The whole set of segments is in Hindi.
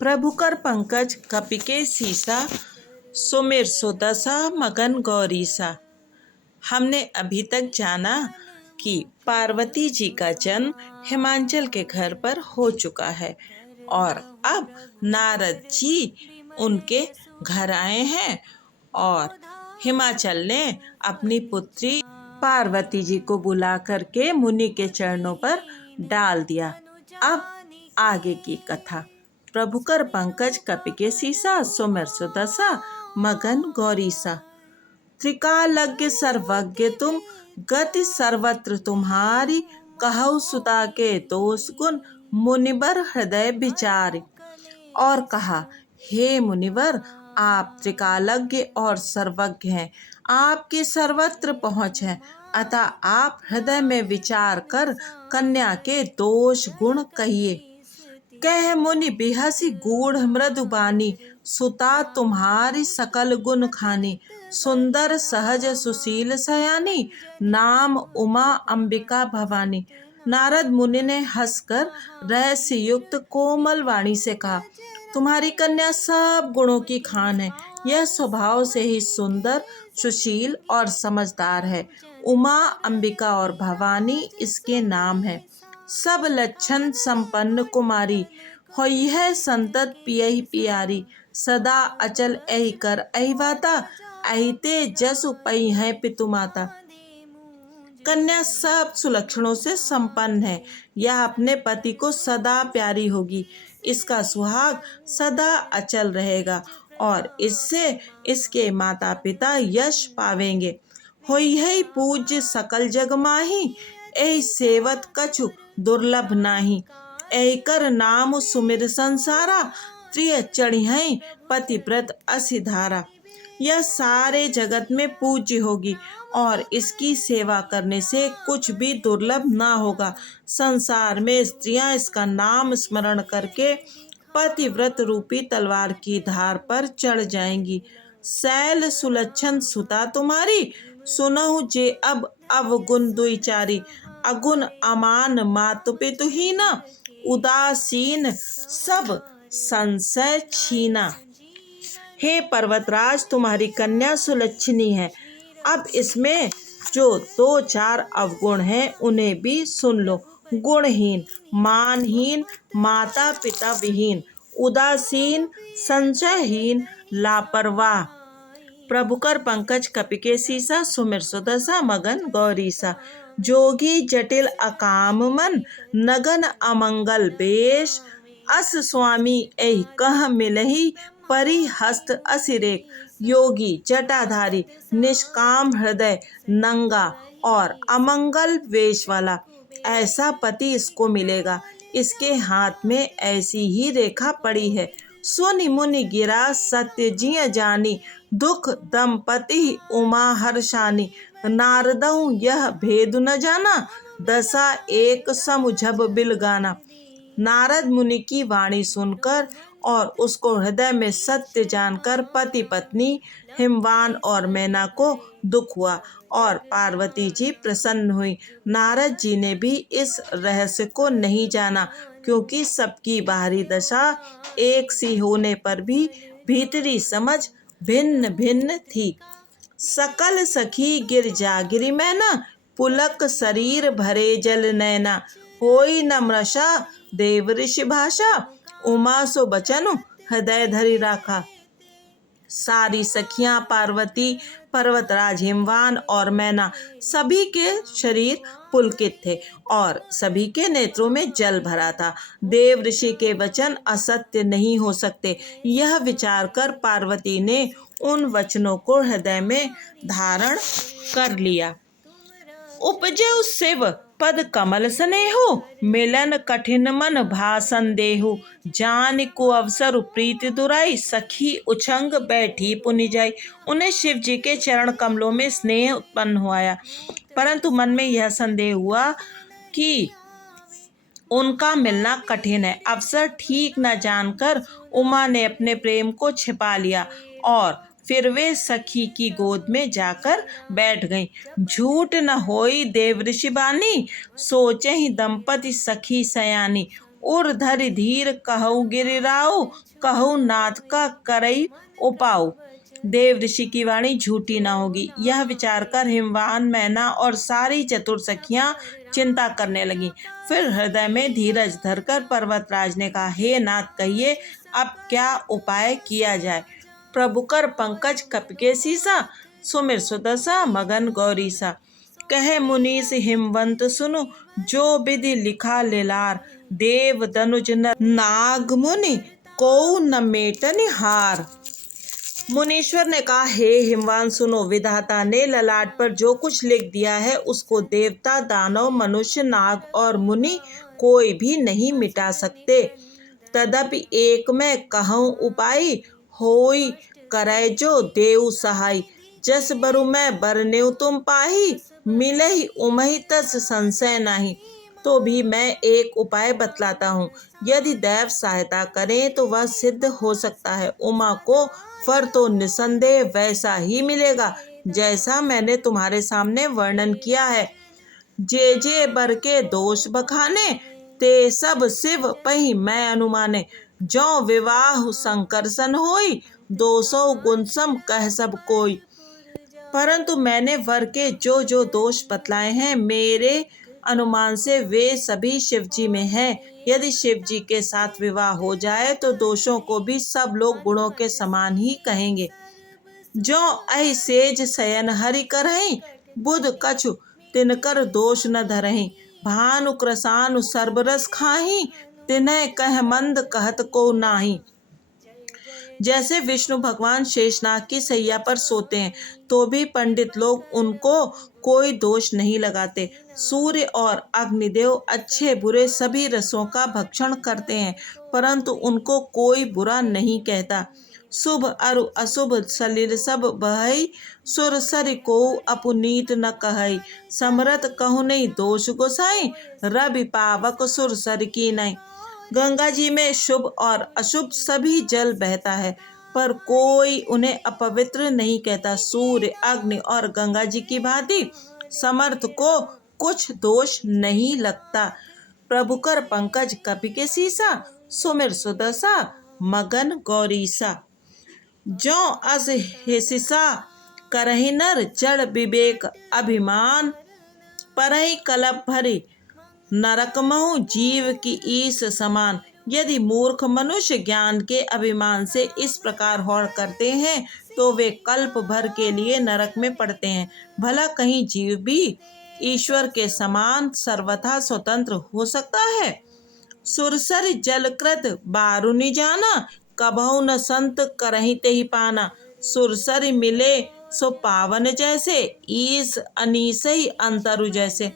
प्रभुकर पंकज कपिके सीसा सुमिर सुदशा मगन गौरीसा। हमने अभी तक जाना कि पार्वती जी का जन्म हिमाचल के घर पर हो चुका है और अब नारद जी उनके घर आए हैं और हिमाचल ने अपनी पुत्री पार्वती जी को बुला करके मुनि के चरणों पर डाल दिया। अब आगे की कथा। प्रभुकर पंकज कपिके सीसा सुमिर सुदशा मगन गौरीसा। त्रिकालज्ञ सर्वज्ञ तुम गति सर्वत्र तुम्हारी, कहु सुता के दोष गुण मुनिवर हृदय विचारी। और कहा, हे मुनिवर, आप त्रिकालज्ञ और सर्वज्ञ हैं, आपकी सर्वत्र पहुँच है, अतः आप हृदय में विचार कर कन्या के दोष गुण कहिए। कह मुनि बिहसी गूढ़ मृदु बानी, सुता तुम्हारी सकल गुण खानी, सुंदर सहज सुशील सयानी, नाम उमा अंबिका भवानी। नारद मुनि ने हंसकर रहस्य युक्त कोमल वाणी से कहा, तुम्हारी कन्या सब गुणों की खान है। यह स्वभाव से ही सुंदर, सुशील और समझदार है। उमा, अंबिका और भवानी इसके नाम है। सब लक्षण संपन्न कुमारी, होई है संतत पियहि पियारी। सदा अचल एहि कर एहि वाता, अहिते जसु पई है पितु माता। कन्या सब सुलक्षणों से संपन्न है। यह अपने पति को सदा प्यारी होगी। इसका सुहाग सदा अचल रहेगा और इससे इसके माता पिता यश पावेंगे। होई है पूज्य सकल जग माही, एहि सेवत कछु दुर्लभ नाही। एहि कर नाम सुमिर संसारा, प्रिय चढ़ी है पतिव्रत असी धारा। यह सारे जगत में पूज्य होगी और इसकी सेवा करने से कुछ भी दुर्लभ ना होगा। संसार में स्त्रियां इसका नाम स्मरण करके पतिव्रत रूपी तलवार की धार पर चढ़ जाएंगी। शैल सुलक्षण सुता तुम्हारी, सुनहु जे अब अवगुण दुई चारी। अगुण अमान मातु पितु हीना, उदासीन सब संशय छीना। हे पर्वतराज, तुम्हारी कन्या सुलक्षणी है। अब इसमें जो दो चार अवगुण हैं उन्हें भी सुन लो। गुणहीन, मानहीन, माता पिता विहीन, उदासीन, संशयहीन, लापरवाह। प्रभुकर पंकज कपिके सीसा सुमिर सुदशा मगन गौरीसा। जोगी जटिल अकाम मन, नगन अमंगल बेश। अस स्वामी एहि कह मिलहि, परि हस्त असिरेक। योगी जटाधारी, निष्काम हृदय, नंगा और अमंगल वेश वाला, ऐसा पति इसको मिलेगा। इसके हाथ में ऐसी ही रेखा पड़ी है। सुनि मुनि गिरा सत्य जिय जानी, दुख दंपति उमा हर्षानी। नारदऊ यह भेद न जाना, दशा एक समुझब बिल गाना। नारद मुनि की वाणी सुनकर और उसको हृदय में सत्य जानकर पति पत्नी हिमवान और मैना को दुख हुआ और पार्वती जी प्रसन्न हुई। नारद जी ने भी इस रहस्य को नहीं जाना, क्योंकि सबकी बाहरी दशा एक सी होने पर भी भीतरी समझ भिन्न भिन्न थी। सकल सखी गिर जागिरी मैना, पुलक शरीर भरे जल नैना। होई न मृषा देव ऋषि भाषा, उमा सो बचनु हृदय धरि राखा। सारी सखियां पार्वती, पर्वतराज हिमवान और मैना, सभी के शरीर पुलकित थे और सभी के नेत्रों में जल भरा था। देव ऋषि के वचन असत्य नहीं हो सकते, यह विचार कर पार्वती ने उन वचनों को हृदय में धारण कर लिया। उपजौ शिव पद कमल स्नेहु, मिलन कठिन मन भा संदेहु। जान को अवसर प्रीति दुराई, सखी उछंग बैठी पुनि जाई। उन्हें शिव जी के चरण कमलों में स्नेह उत्पन्न हुआ, परंतु मन में यह संदेह हुआ कि उनका मिलना कठिन है। अवसर ठीक न जानकर उमा ने अपने प्रेम को छिपा लिया और फिर वे सखी की गोद में जाकर बैठ गईं। झूठ न होई देव ऋषि बानी, सोचे ही दंपति सखी सयानी। उर धरि धीर कहु गिरिराऊ, कहु नाथ का करई उपाऊ। देव ऋषि की वाणी झूठी ना होगी, यह विचार कर हिमवान, मैना और सारी चतुर सखियां चिंता करने लगी। फिर हृदय में धीरज धरकर पर्वतराज ने कहा, हे नाथ, कहिए अब क्या उपाय किया जाए। प्रभु कर पंकज कपिके सीसा, सुमिर सुदशा मगन गौरीसा। कहे मुनीस हिमवंत सुनु, जो विधि लिखा लेलार। देव दनुज नर नाग मुनि, को न मेटन हार। मुनीश्वर ने कहा, हे हिमवान सुनो, विधाता ने ललाट पर जो कुछ लिख दिया है उसको देवता, दानव, मनुष्य, नाग और मुनि कोई भी नहीं मिटा सकते। तदपि एक मैं कहूँ उपाय, होई करे जो देव सहाय। जस बरु मैं बरनेउ तुम पाही, मिलहि उमहि तस संशय नाही। तो भी मैं एक उपाय बतलाता हूँ, यदि दैव सहायता करें तो वह सिद्ध हो सकता है। उमा को वर तो निसंदेह वैसा ही मिलेगा जैसा मैंने तुम्हारे सामने वर्णन किया है। जे बर के दोष बखाने, ते सब शिव पही मैं अनुमाने। जो विवाह संकर्षण होई, 200 गुण सम कह सब कोई। परंतु मैंने वर के जो जो दोष बतलाए हैं, मेरे अनुमान से वे सभी शिवजी में हैं। यदि शिवजी के साथ विवाह हो जाए तो दोषों को भी सब लोग गुणों के समान ही कहेंगे। जो अहि सेज शयन हरि करहीं, बुध कछु तिनकर दोष न धरहीं। भानु कृसानु सर्वरस खाहीं, तिन्ह कह मंद कहत को नाही। जैसे विष्णु भगवान शेषनाग की सैया पर सोते हैं तो भी पंडित लोग उनको कोई दोष नहीं लगाते। सूर्य और अग्निदेव अच्छे बुरे सभी रसों का भक्षण करते हैं, परंतु उनको कोई बुरा नहीं कहता। शुभ अरु अशुभ सलिल सब बहई, सुरसरि को अपुनीत न कहई। समरथ कहु नहीं दोष गोसाई, रवि पावक सुरसर की नहीं। गंगा जी में शुभ और अशुभ सभी जल बहता है, पर कोई उन्हें अपवित्र नहीं कहता। सूर्य, अग्नि और गंगा जी की भांति समर्थ को कुछ दोष नहीं लगता। प्रभु कर पंकज कपिके सीसा, सुमिर सुदशा मगन गौरीसा। जो अस हिसिसा करहि नर, जड़ विवेक अभिमान। परहि कलप भरी नरक महु, जीव की ईस समान। यदि मूर्ख मनुष्य ज्ञान के अभिमान से इस प्रकार हौड़ करते हैं तो वे कल्प भर के लिए नरक में पड़ते हैं। भला कहीं जीव भी ईश्वर के समान सर्वथा स्वतंत्र हो सकता है। सुरसर जलकृत बारुनि जाना, कबहु न संत करहि तेहि पाना। सुरसर मिले सो पावन जैसे, ईस अनीसहि अंतरु जैसे।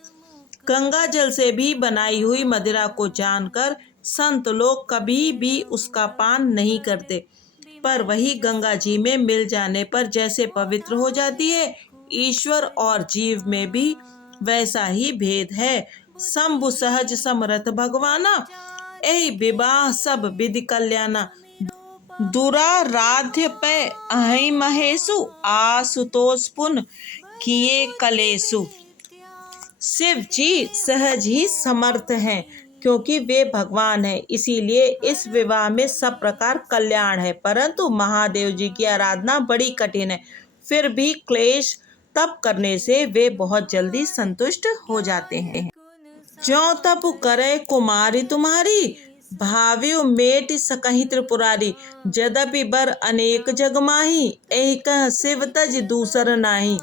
गंगा जल से भी बनाई हुई मदिरा को जानकर संत लोग कभी भी उसका पान नहीं करते, पर वही गंगा जी में मिल जाने पर जैसे पवित्र हो जाती है, ईश्वर और जीव में भी वैसा ही भेद है। शंभु सहज समरथ भगवाना, एहि विवाह सब विधि कल्याणा। दुराराध्य पे अहि महेशु, आशुतोष पुन किए कलेशु। शिव जी सहज ही समर्थ हैं, क्योंकि वे भगवान हैं, इसीलिए इस विवाह में सब प्रकार कल्याण है। परंतु महादेव जी की आराधना बड़ी कठिन है, फिर भी क्लेश तप करने से वे बहुत जल्दी संतुष्ट हो जाते हैं। जो तप करे कुमारी तुम्हारी, भाव्यु मेट सकहि त्रिपुरारी। यद्यपि बर अनेक जग माही, एहि कह शिव तज दूसर नाही।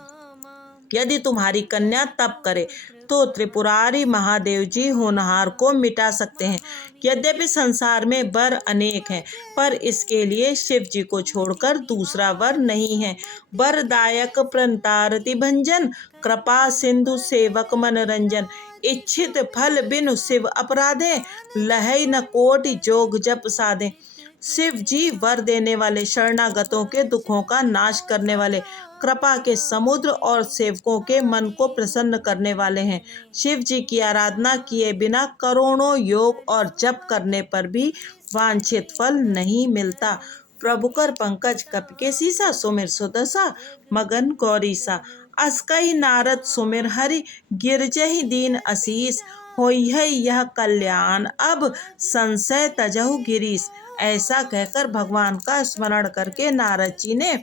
यदि तुम्हारी कन्या तप करे तो त्रिपुरारी महादेव जी होनहार को मिटा सकते हैं। यद्यपि संसार में वर अनेक हैं, पर इसके लिए शिव जी को छोड़कर दूसरा वर नहीं है। वरदायक प्रणतारति भंजन, कृपा सिंधु सेवक मनोरंजन। इच्छित फल बिनु शिव अपराधे, लहै न कोटि जोग जप साधे। शिव जी वर देने वाले, शरणागतों के दुखों का नाश करने वाले, कृपा के समुद्र और सेवकों के मन को प्रसन्न करने वाले हैं। शिव जी की आराधना किए बिना करोड़ों योग और जप करने पर भी वांछित फल नहीं मिलता। प्रभु कर पंकज कपिके सीसा, सुमिर सुदशा मगन गौरीसा। अस कहि नारद सुमिर हरि, गिरजहि दीन असीस। होई है यह कल्याण, अब संशय तजहु गिरीश। ऐसा कहकर भगवान का स्मरण करके नारद जी ने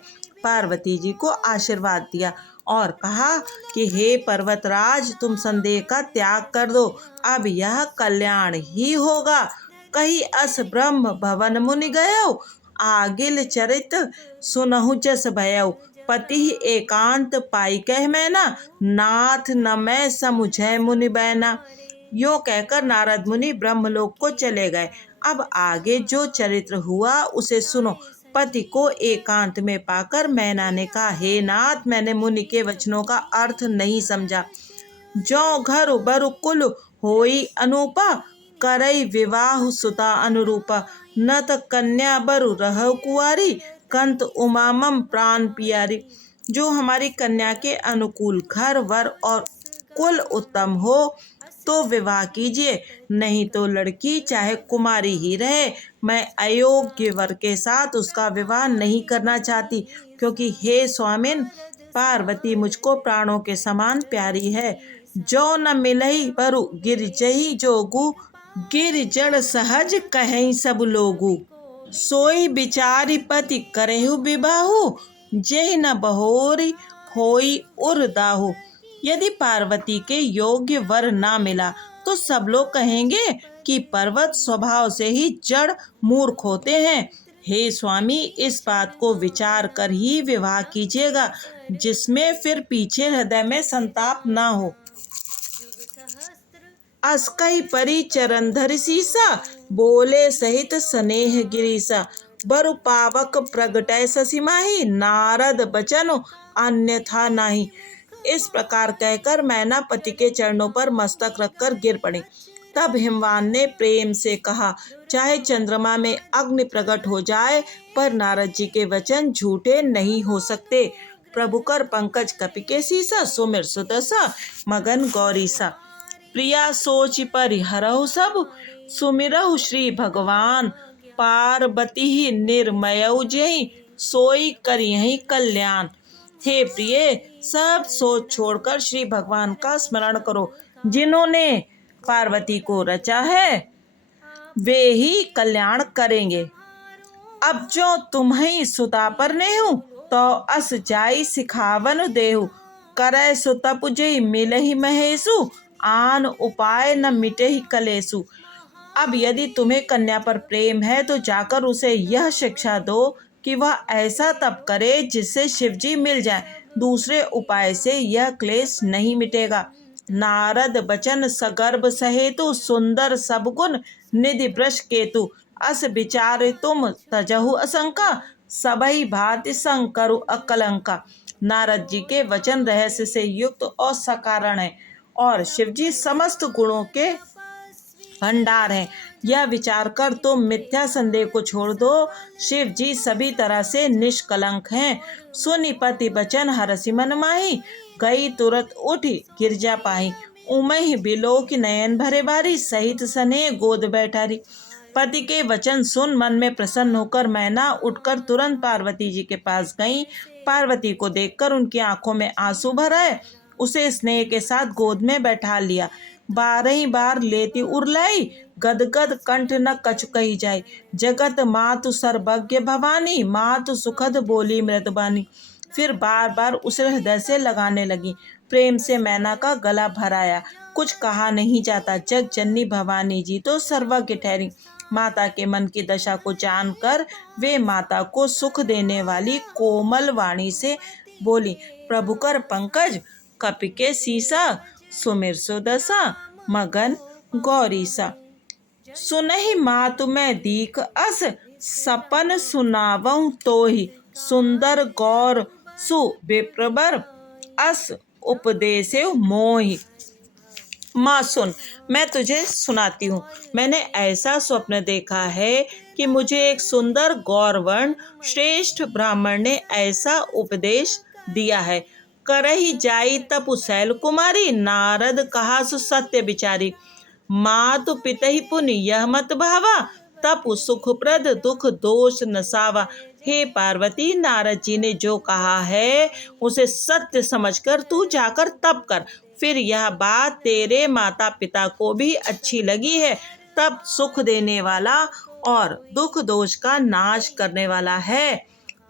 पार्वती जी को आशीर्वाद दिया और कहा कि हे पर्वतराज, तुम संदेह का त्याग कर दो, अब यह कल्याण ही होगा। कही अस ब्रह्म भवन मुनि गयो, आगिल चरित सुनहु जस भयउ। पति एकांत पाई कह मैना, नाथ न मैं समुझै मुनि बैना। यो कहकर नारद मुनि ब्रह्मलोक को चले गए। अब आगे जो चरित्र हुआ उसे सुनो। पति को एकांत में पाकर मैना ने कहा, हे नाथ, मैंने मुनि के वचनों का अर्थ नहीं समझा। जो घर बरु कुल होई अनूपा, करई विवाह सुता अनुरूपा। न त कन्या बरु रह कुआरी, कंत उमामम प्राण पियारी। जो हमारी कन्या के अनुकूल घर वर और कुल उत्तम हो तो विवाह कीजिए, नहीं तो लड़की चाहे कुमारी ही रहे। मैं अयोग्य वर के साथ उसका विवाह नहीं करना चाहती, क्योंकि हे स्वामिन, पार्वती मुझको प्राणों के समान प्यारी है। जो न मिलई बरु गिरजही जोगु, गिर जड़ सहज कहीं सब लोगु। सोई बिचारी पति करेहु विबाहु, जेहि न बहोरी होई उर दाहु। यदि पार्वती के योग्य वर ना मिला तो सब लोग कहेंगे कि पर्वत स्वभाव से ही जड़ मूर्ख होते हैं। हे स्वामी, इस बात को विचार कर ही विवाह कीजिएगा, जिसमें फिर पीछे हृदय में संताप ना हो। अस्कई परी चरण धरि सीसा, बोले सहित स्नेह गिरीसा। बरु पावक प्रगटय शशि माही, नारद बचन अन्यथा नाही। इस प्रकार कहकर मैना पति के चरणों पर मस्तक रखकर गिर पड़ी। तब हिमवान ने प्रेम से कहा, चाहे चंद्रमा में अग्नि प्रकट हो जाए, पर नारद जी के वचन झूठे नहीं हो सकते। प्रभु कर पंकज कपिकेसीसा, सुमिर सुदसा मगन गौरीसा। प्रिया सोच परिहरहु सब, सुमिरहु श्री भगवान। पार्वती ही निर्मयउ जेहि, सोई करियहि कल्याण। हे प्रिय, सब सोच छोड़कर श्री भगवान का स्मरण करो। जिन्होंने पार्वती को रचा है वे ही कल्याण करेंगे। अब जो तुम्हें सुता पर नेहु, तो अस जाई सिखावन देहु। करय सुतपु जेहि मिलहि महेशु, आन उपाय न मिटेहि कलेसु। अब यदि तुम्हें कन्या पर प्रेम है तो जाकर उसे यह शिक्षा दो कि वह ऐसा तप करे जिससे शिवजी मिल जाए। दूसरे उपाय से यह क्लेश नहीं मिटेगा। नारद बचन सगर्भ सहेतु, सुंदर सब गुण निधि वृष केतु। अस विचार तुम तजहु असंका, सबई भांति संकरु अकलंका। नारद जी के वचन रहस्य से युक्त और सकारण है और शिवजी समस्त गुणों के भंडार है। यह विचार कर तुम मिथ्या संदेह को छोड़ दो। शिव जी सभी तरह से निष्कलंक हैं। सुनि पति बचन हरसि मन माही, गई तुरत उठी गिरजा पाही। उमहि बिलोक नयन भरे बारी, सहित सने गोद बैठारी। पति के वचन सुन मन में प्रसन्न होकर मैना उठकर तुरंत पार्वती जी के पास गई। पार्वती को देखकर उनकी आंखों में आंसू भर आए। उसे स्नेह के साथ गोद में बैठा लिया। 12 बार लेती उरलाई, गदगद कंठ न कछु कही जाय। जगत मातु सर्वज्ञ भवानी, मातु सुखद बोली मृदबानी। फिर बार बार उसे हृदय से लगाने लगी। प्रेम से मैना का गला भराया। कुछ कहा नहीं जाता। जग जननी भवानी जी तो सर्वज्ञ ठहरी। माता के मन की दशा को जानकर वे माता को सुख देने वाली कोमल वाणी से बोली, प्रभु कर पंकज कपिके सीसा, सुमिर सुदसा मगन गौरीसा। सुनहि मातु मैं दीख अस, सपन सुनावहु तोहि। सुंदर गौर सु विप्रवर, अस उपदेसेउ मोहि। माँ सुन, मैं तुझे सुनाती हूँ। मैंने ऐसा स्वप्न देखा है कि मुझे एक सुंदर गौरवर्ण श्रेष्ठ ब्राह्मण ने ऐसा उपदेश दिया है। करहि जाई तपु शैल कुमारी, नारद कहा सु सत्य विचारी। मातु पितहि पुनि यह मत भावा, तपु सुखप्रद दुख दोष नसावा। हे पार्वती, नारद जी ने जो कहा है उसे सत्य समझकर तू जाकर तप कर, फिर यह बात तेरे माता पिता को भी अच्छी लगी है, तब सुख देने वाला और दुख दोष का नाश करने वाला है।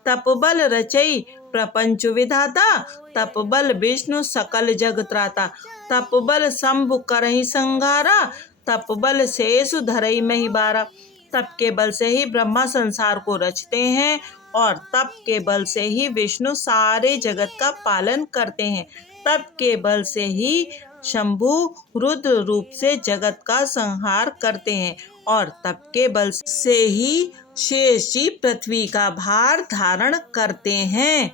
तपबल रचई प्रपंच विधाता, तपबल विष्णु सकल जग त्राता, तपबल शंभु करहि संहारा, तपबल शेषु धरई मही बारा। तप के बल से ही ब्रह्मा संसार को रचते हैं और तप के बल से ही विष्णु सारे जगत का पालन करते हैं। तप के बल से ही शंभु रुद्र रूप से जगत का संहार करते हैं और तप के बल से ही शेष जी पृथ्वी का भार धारण करते हैं।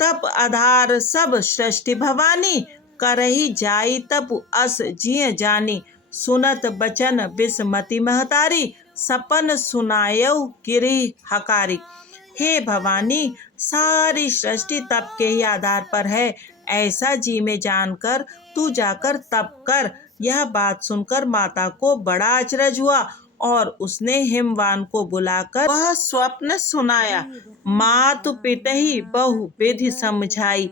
तप आधार सब सृष्टि भवानी, करही जाई तप अस जिय जानी, सुनत बचन बिस्मति महतारी, सपन सुनायऊ गिरि हकारी। हे भवानी, सारी सृष्टि तप के ही आधार पर है, ऐसा जी में जानकर तू जाकर तप कर। यह बात सुनकर माता को बड़ा अचरज हुआ और उसने हिमवान को बुलाकर वह स्वप्न सुनाया। मातु पितहि बहु विधि समझाई,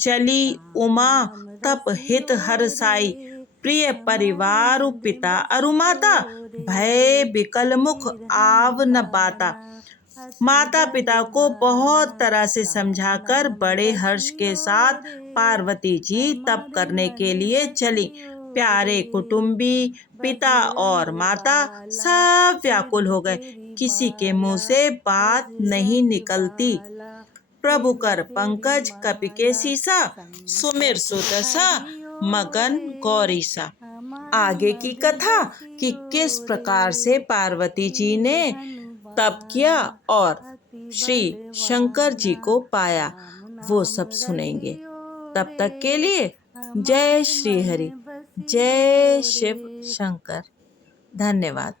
चली उमा तप हित हरसाई, प्रिय परिवार पिता अरु माता, भय विकल मुख आव न बाता। माता पिता को बहुत तरह से समझाकर बड़े हर्ष के साथ पार्वती जी तप करने के लिए चली। प्यारे कुटुंबी पिता और माता सब व्याकुल हो गए, किसी के मुंह से बात नहीं निकलती। प्रभु कर पंकज कपि के सीसा, सुमिर सुदशा मगन गौरीसा। आगे की कथा कि किस प्रकार से पार्वती जी ने तप किया और श्री शंकर जी को पाया, वो सब सुनेंगे। तब तक के लिए जय श्री हरि, जय शिव शंकर। धन्यवाद।